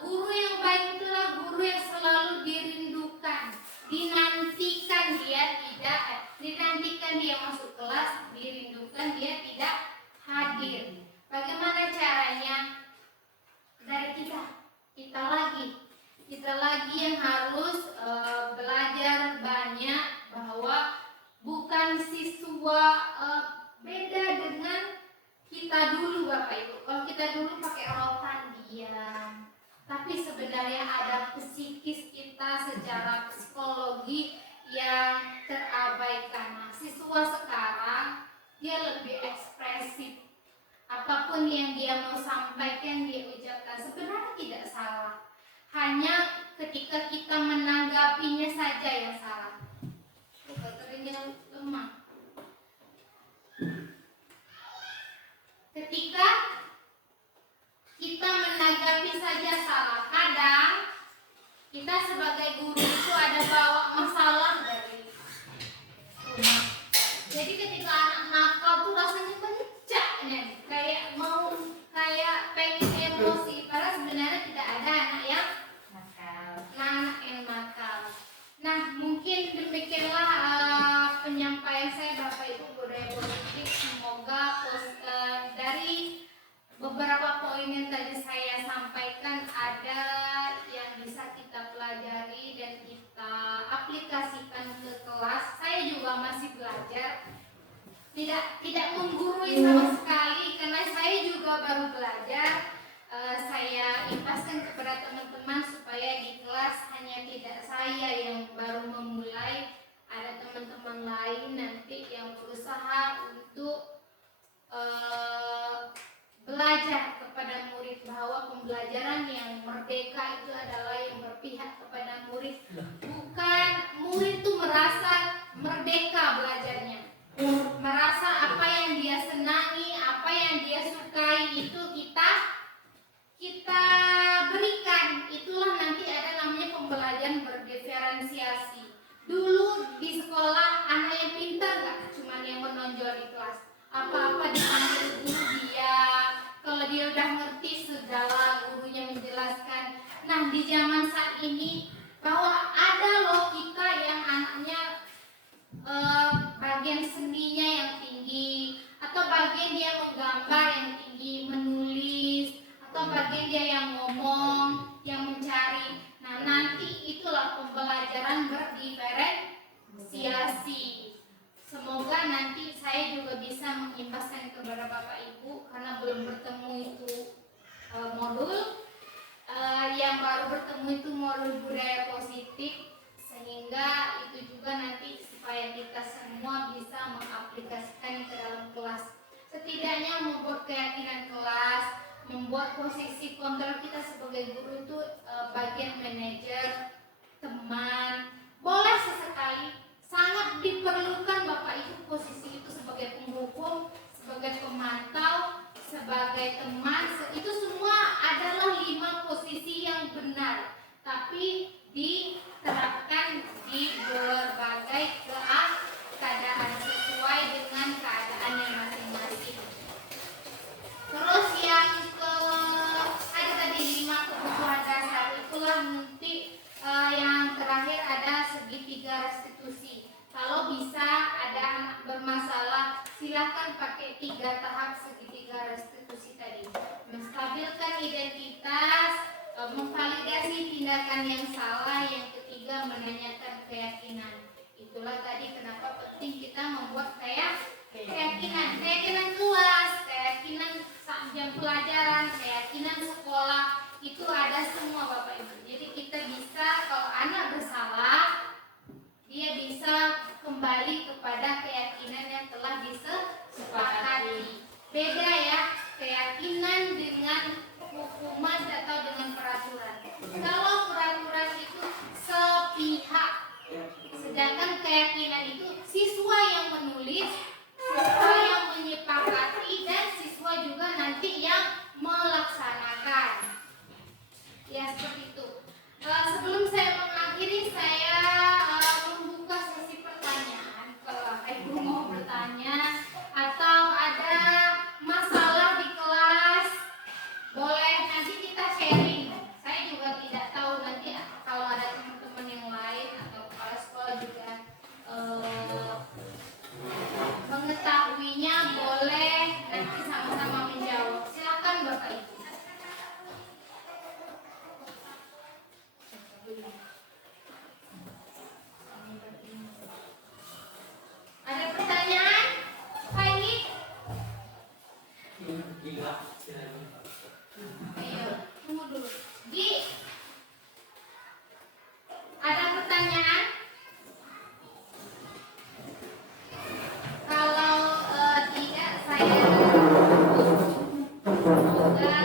guru yang baik itulah guru yang selalu dirindukan, dinantikan dia masuk kelas, dirindukan dia tidak hadir. Bagaimana caranya? Dari kita lagi yang harus belajar banyak, bahwa bukan siswa beda dengan kita dulu Bapak Ibu. Kalau kita dulu pakai rotan diam, tapi sebenarnya ada psikis kita secara psikologi yang terabaikan. Nah, siswa sekarang dia lebih ekspresif. Apapun yang dia mau sampaikan, dia ucapkan, sebenarnya tidak salah. Hanya ketika kita menanggapinya saja yang salah. Baterainya lemah. Ketika kita menanggapi saja salah. Kadang kita sebagai guru itu ada bawa masalah dari rumah. Jadi ketika anak nakal tuh rasanya mencak nih, kayak pengen emosi. Padahal sebenarnya tidak ada anak yang nakal. Nah, mungkin demikianlah penyampaian saya Bapak Ibu budaya politik. Semoga dari beberapa poin yang tadi saya sampaikan ada yang bisa kita pelajari dan kita aplikasikan ke kelas. Saya juga masih belajar, tidak menggurui sama sekali karena saya juga baru belajar. Saya impaskan kepada teman-teman supaya di kelas hanya tidak saya yang baru memulai, ada teman-teman lain nanti yang berusaha untuk belajar kepada murid bahwa pembelajaran yang merdeka itu adalah yang berpihak kepada murid. Bukan murid itu merasa merdeka belajarnya, merasa apa yang dia senangi, apa yang dia sukai itu kita berikan. Itulah nanti ada namanya pembelajaran berdiferensiasi. Dulu di sekolah anak yang pintar nggak cuma yang menonjol di kelas, apa-apa dipanggil guru dia, kalau dia udah ngerti segala gurunya menjelaskan. Nah di zaman saat ini bahwa ada loh kita yang anaknya bagian seninya yang tinggi, atau bagian dia menggambar yang tinggi, menulis, atau bagian dia yang ngomong, yang mencari. Nah nanti itulah pembelajaran berdiferensiasi. Semoga nanti saya juga bisa mengimbaskan kepada Bapak Ibu, karena belum bertemu itu modul. Yang baru bertemu itu modul budaya positif, sehingga itu juga nanti supaya kita semua bisa mengaplikasikan ke dalam kelas. Setidaknya membuat keyakinan kelas, membuat posisi kontrol kita sebagai guru itu bagian manajer, teman. Boleh sesekali, sangat diperlukan Bapak Ibu posisi itu sebagai penghubung, sebagai pemantau, sebagai teman. Itu semua adalah 5 posisi yang benar, tapi diterapkan di berbagai keadaan sesuai dengan keadaannya masing-masing. Terus yang ada tadi 5 kebutuhan dasar, itulah nanti yang terakhir ada segitiga restitusi. Kalau bisa ada anak bermasalah, silakan pakai 3 tahap segitiga restitusi tadi. Menstabilkan identitas, memvalidasi tindakan yang salah, yang ketiga menanyakan keyakinan. Itulah tadi kenapa penting kita membuat keyakinan kelas, keyakinan saat jam pelajaran, keyakinan sekolah, itu ada semua Bapak Ibu. Jadi kita bisa, kalau anak bersalah, dia bisa kembali kepada keyakinan yang telah disepakati. Beda ya, keyakinan dengan hukuman atau dengan peraturan. Kalau peraturan itu sepihak, sedangkan keyakinan itu siswa yang menulis, siswa yang menyepakati, dan siswa juga nanti yang melaksanakan. Ya seperti itu. Sebelum saya mengakhiri, saya membuka sesi pertanyaan. Kalau Ibu mau bertanya atau ada masalah di kelas, boleh nanti kita sharing. Saya juga tidak tahu nanti kalau ada teman-teman yang lain atau kepala sekolah juga mengetahuinya, boleh nanti sama-sama menjawab. Silakan Bapak Ibu. Ada pertanyaan? Pak ini? Ayo, tunggu dulu. Gi, ada pertanyaan? Kalau tidak, saya semoga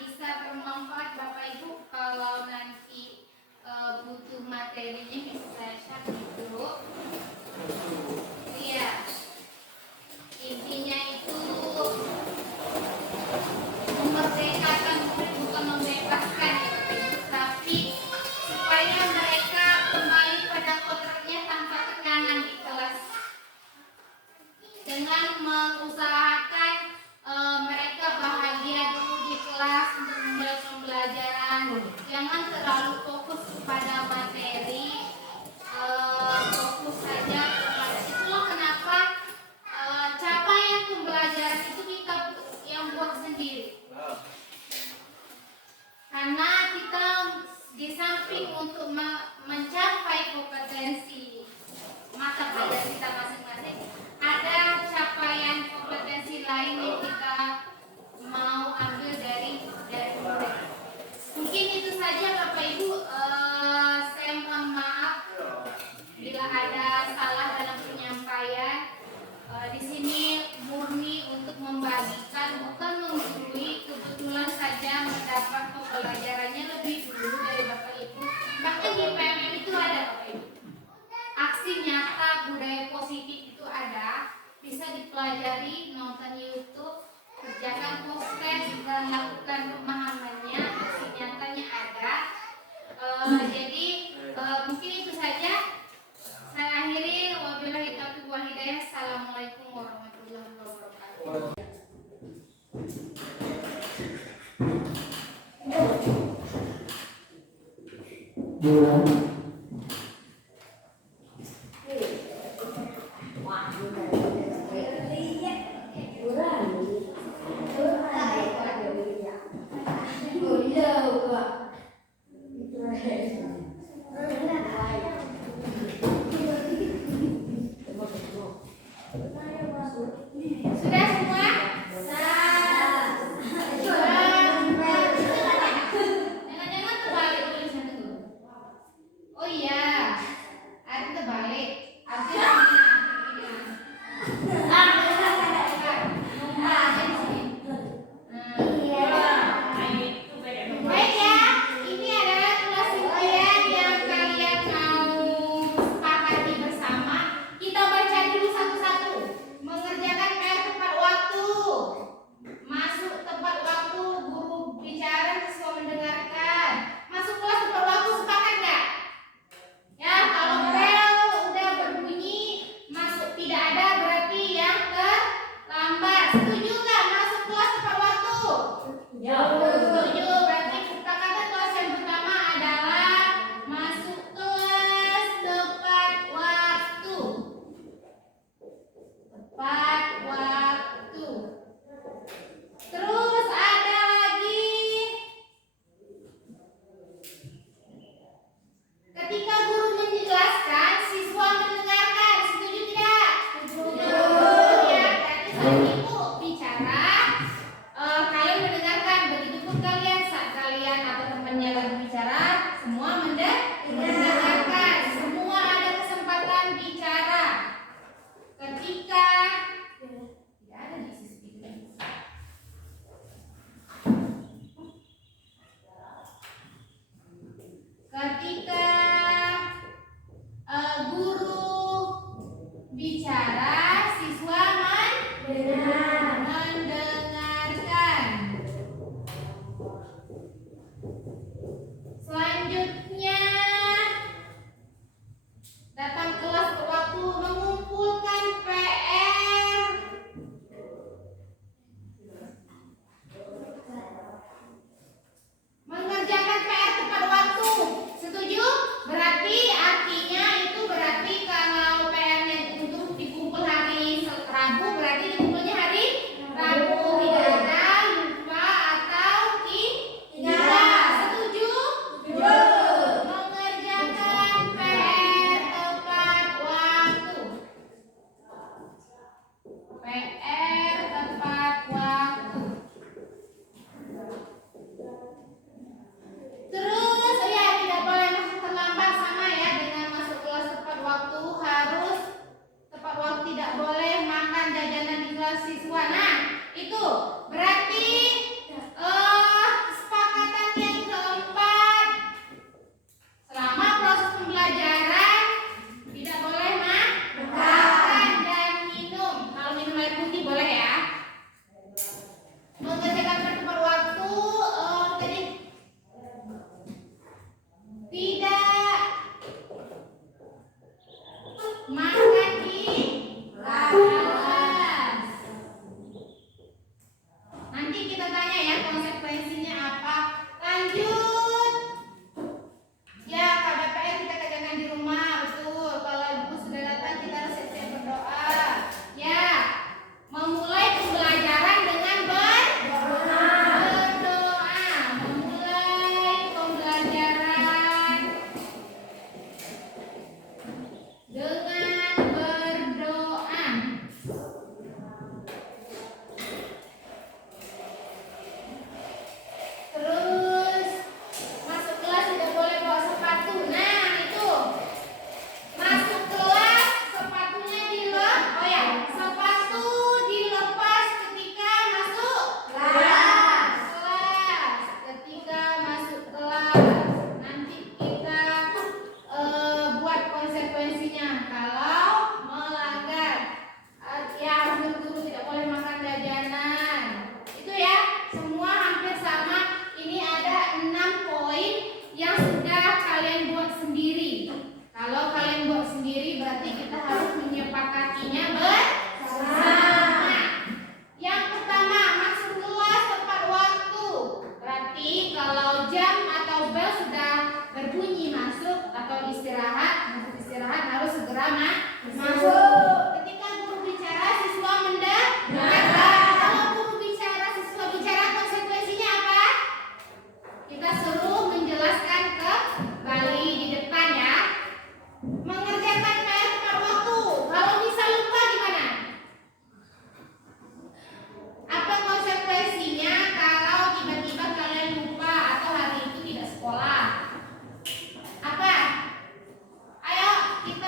bisa bermanfaat Bapak Ibu. Kalau nanti butuh materinya bisa saya share dulu. Iya, intinya itu memerdekakan murid, bukan membebaskan ya Bapak Ibu, tapi supaya mereka kembali pada kodratnya tanpa tekanan di kelas, dengan mengusahakan mereka bahagia dulu di kelas untuk memulai pembelajaran. Jangan terlalu fokus kepada materi, fokus saja kepada itulah kenapa capaian pembelajaran itu kita yang buat sendiri. Karena kita di samping untuk mencapai kompetensi mata pelajaran kita masing-masing, ada capaian kompetensi lain yang kita mau ambil dari murid. Mungkin itu saja Bapak Ibu. Saya mohon maaf bila ada salah dalam penyampaian. Di sini murni untuk membagikan, bukan menggurui. Kebetulan pembelajarannya lebih dulu dari Bapak Ibu. Bahkan di PMN itu ada Bapak Ibu. Aksi nyata budaya positif itu ada, bisa dipelajari, nonton YouTube, kerjakan post-test dan lakukan pemahamannya, aksi nyatanya ada. Jadi mungkin itu saja. Saya akhiri, wabillahi taufiq wal hidayah. Assalamualaikum warahmatullahi wabarakatuh. Sudah semua? Jangan-jangan terbalik tulisan itu. Oh iya, ada terbalik. Artinya baik ya, ini adalah tugas impian yang kalian mau sepakati bersama. Kita baca dulu satu-satu. Mengerjakan PR tepat waktu. Masuk tepat waktu, guru bicara siswa mendengarkan. Masuk kelas tepat waktu, sepakat nggak?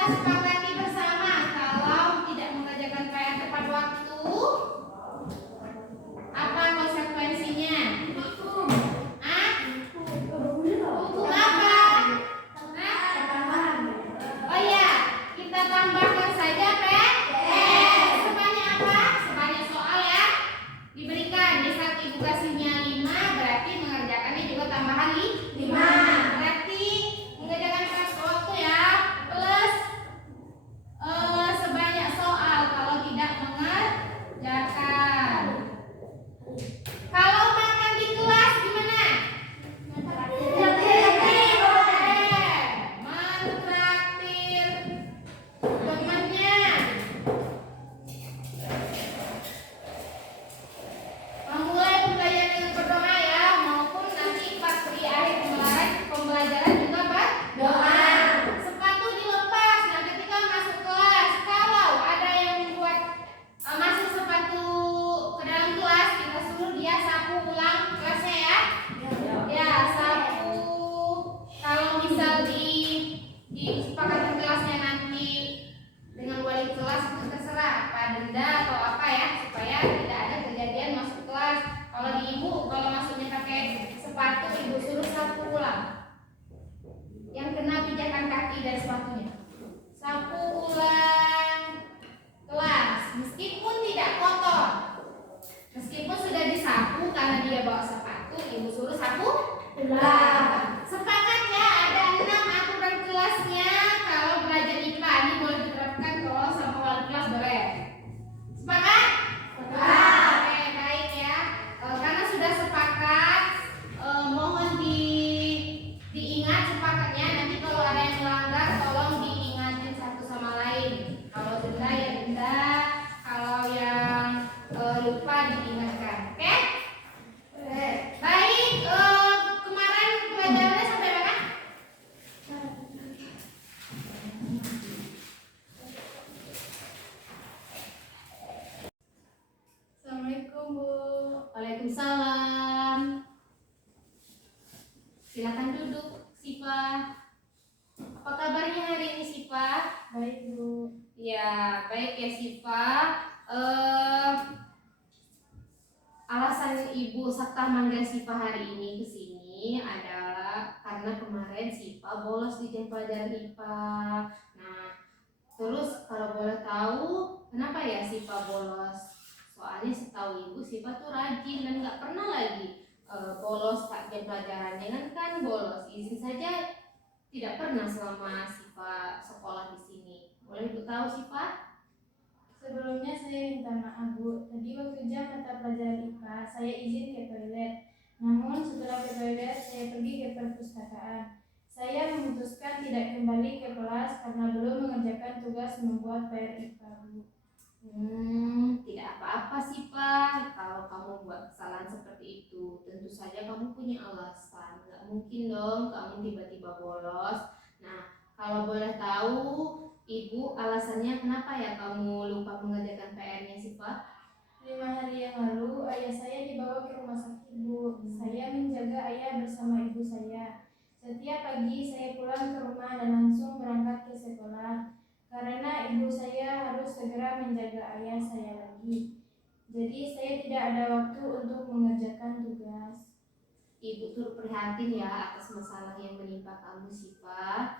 sepakati bersama kalau tidak mengerjakan PR tepat waktu, apa konsekuensinya? Ah? Hukum apa? Hah? Oh ya, kita tambahkan saja PR. Sebanyak apa? Sebanyak soal ya diberikan. Di saat ibu kasihnya 5, berarti mengerjakannya juga tambahan 5. Berarti mengerjakan tepat waktu ya, plus sebanyak soal kalau tidak mengerjakan. Kalau makan di kelas gimana? Mentraktir temannya. Memulai pembelajaran dengan berdoa ya, maupun nanti pas di akhir pembelajaran juga berdoa. Sepatu dilepas. Nah, ketika masuk kelas, kalau ada yang membuat masuk sepatu ke dalam kelas, kita suruh dia sapu ulang kelasnya ya. Ya, sapu. Kalau misal di kesepakatan kelasnya nanti dengan wali kelas itu terserah apa denda atau apa ya, supaya tidak ada kejadian masuk kelas. Kalau di ibu, kalau masuknya pakai sepatu, ibu suruh sapu ulang yang kena pijakan kaki dari sepatunya. Sapu ulang kelas meskipun tidak kotor, meskipun sudah disapu karena dia bawa sepatu, ibu suruh sapu ulang. Sepakat ya, ada 6 aturan kelasnya. Kalau belajar IPA ini boleh diterapkan kalau sama wali kelas boleh. Sepakat? Oke, baik ya. Karena sudah sepakat, mohon diingat sepakatnya. Nanti kalau ada yang melanggar, tolong diingatin satu sama lain. Kalau denda ya denda, kalau yang lupa diingatkan. Oke? Baik, kemarin pelajarannya sampai mana? Assalamualaikum Bu. Waalaikumsalam. Silakan duduk, Sipa. Apa kabarnya hari ini, Sipa? Baik Bu. Ya, baik ya, Sipa. Alasan Ibu Sakta manggil Sipa hari ini ke sini adalah karena kemarin Sipa bolos di jam pelajaran IPA. Nah, terus kalau boleh tahu kenapa ya Sipa bolos? Soalnya setahu Ibu Sipa tuh rajin dan nggak pernah lagi bolos tak jam pelajarannya kan bolos. Izin saja tidak pernah selama Sipa sekolah di sini. Boleh Ibu tahu Sipa? Sebelumnya saya minta maaf Bu. Tadi waktu jam mata pelajaran IPA saya izin ke toilet. Namun setelah ke toilet saya pergi ke perpustakaan. Saya memutuskan tidak kembali ke kelas karena belum mengerjakan tugas membuat PR IPA Bu. Tidak apa-apa sih Pak. Kalau kamu buat kesalahan seperti itu, tentu saja kamu punya alasan. Gak mungkin dong kamu tiba-tiba bolos. Nah, kalau boleh tahu, Ibu alasannya kenapa ya kamu lupa mengerjakan PR-nya sih Pak? 5 hari yang lalu ayah saya dibawa ke rumah sakit Bu. Saya menjaga ayah bersama ibu saya. Setiap pagi saya pulang ke rumah dan langsung berangkat ke sekolah karena ibu saya harus segera menjaga ayah saya lagi. Jadi saya tidak ada waktu untuk mengerjakan tugas. Ibu turut prihatin ya atas masalah yang menimpa kamu Siva.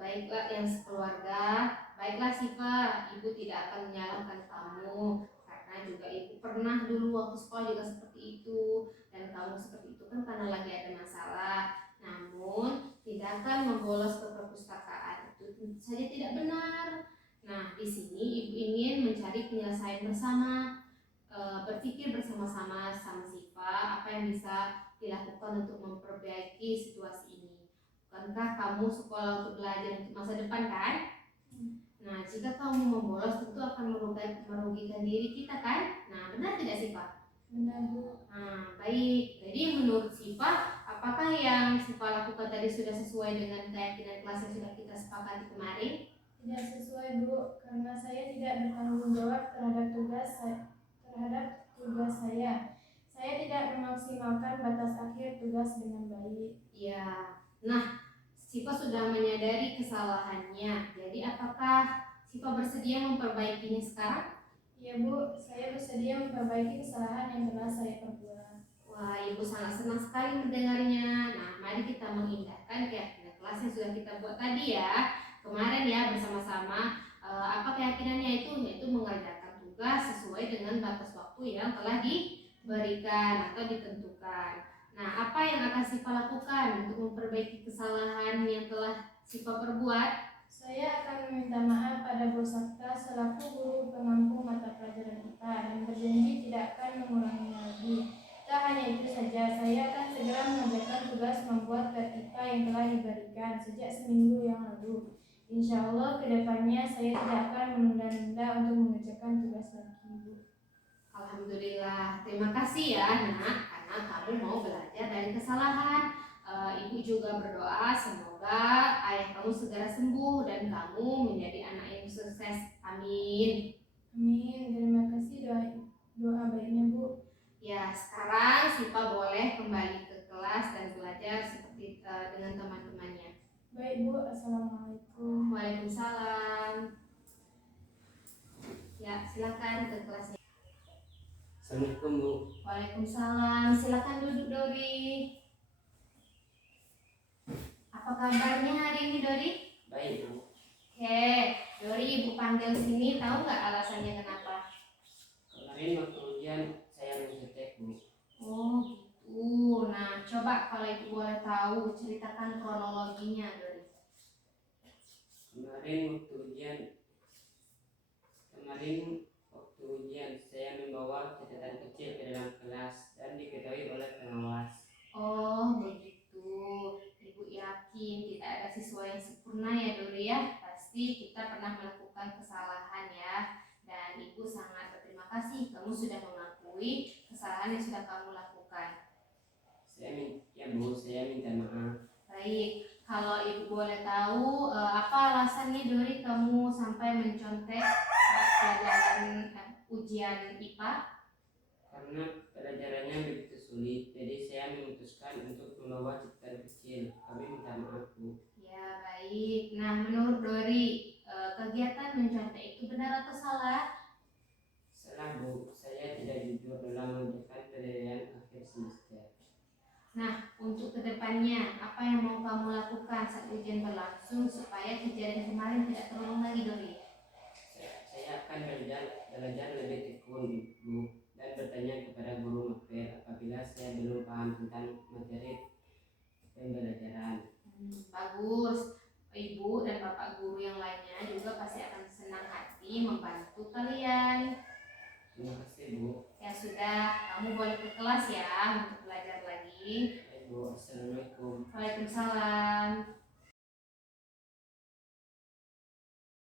Baiklah yang sekeluarga, baiklah Siva, Ibu tidak akan menyalahkan kamu karena juga Ibu pernah dulu waktu sekolah juga seperti itu dan kamu seperti itu kan karena lagi ada masalah. Namun tidak akan membolos ke perpustakaan itu tentu saja tidak benar. Nah di sini Ibu ingin mencari penyelesaian bersama, berpikir bersama-sama sama Siva apa yang bisa dilakukan untuk memperbaiki situasi ini. Bukankah kamu sekolah untuk belajar untuk masa depan kan? Nah, jika kamu membolos tentu akan merugikan diri kita kan? Nah, benar tidak sih Pak? Benar Bu. Nah, baik. Jadi menurut Siva, apakah yang Siva lakukan tadi sudah sesuai dengan keyakinan kelas yang sudah kita sepakati kemarin? Tidak sesuai Bu, karena saya tidak bertanggung jawab terhadap tugas saya. Saya tidak memaksimalkan batas akhir tugas dengan baik. Ya. Nah, Siva sudah menyadari kesalahannya. Jadi apakah Siva bersedia memperbaikinya sekarang? Ya Bu, saya bersedia memperbaiki kesalahan yang telah saya perbuat. Wah, Ibu sangat senang sekali mendengarnya. Nah, mari kita mengindahkan keyakinan kelas yang sudah kita buat tadi ya. Kemarin ya bersama-sama apa keyakinannya itu? Yaitu mengerjakan tugas sesuai dengan batas waktu yang telah diberikan atau ditentukan. Nah, apa yang akan Siva lakukan untuk memperbaiki kesalahan yang telah Siva perbuat? Saya akan meminta maaf pada Bu Sakta selaku guru pengampu mata pelajaran kita dan berjanji tidak akan mengulanginya lagi. Tak hanya itu saja, saya akan segera mengerjakan tugas membuat ketika yang telah diberikan sejak seminggu yang lalu. Insya Allah kedepannya saya tidak akan menunda-nunda untuk mengerjakan tugas lagi, Bu. Alhamdulillah, terima kasih ya Nak, karena kamu mau belajar dari kesalahan. Ibu juga berdoa semoga ayah kamu segera sembuh dan kamu menjadi anak yang sukses. Amin. Amin. Terima kasih doa baiknya, Bu. Ya, sekarang Siva boleh kembali ke kelas dan belajar seperti dengan teman-temannya. Baik, Bu. Assalamualaikum. Waalaikumsalam. Ya, silakan ke kelasnya. Assalamualaikum Bu. Waalaikumsalam. Silakan duduk Dori. Apa kabarnya hari ini Dori? Baik Bu. Oke, Dori Ibu panggil sini tahu nggak alasannya kenapa? Kemarin waktu ujian saya mencetek Bu. Oh gitu. Nah coba kalau Ibu boleh tahu ceritakan kronologinya Dori. Kemarin waktu ujian saya membawa catatan kecil ke dalam kelas dan diketahui oleh pengawas. Oh begitu. Ibu yakin tidak ada siswa yang sempurna ya Dori ya. Pasti kita pernah melakukan kesalahan ya. Dan Ibu sangat berterima kasih kamu sudah mengakui kesalahan yang sudah kamu lakukan. Saya minta maaf. Baik, kalau Ibu boleh tahu apa alasannya Dori kamu sampai mencontek saat pelajaran ujian IPA? Karena pelajarannya begitu sulit, jadi saya memutuskan untuk membawa catatan kecil. Kami minta maaf Bu. Ya baik. Nah menurut Dori kegiatan mencontek itu benar atau salah? Salah Bu, saya tidak jujur dalam mengerjakan penilaian akhir semester. Nah untuk kedepannya apa yang mau kamu lakukan saat ujian berlangsung supaya kejadian kemarin tidak terulang lagi Dori? Saya akan belajar lebih tekun Bu dan bertanya kepada guru maper apabila saya belum paham tentang materi pembelajaran. Bagus. Ibu dan bapak guru yang lainnya juga pasti akan senang hati membantu kalian. Terima kasih Bu. Ya sudah, kamu boleh ke kelas ya untuk belajar lagi. Baik Bu, Assalamualaikum. Waalaikumsalam.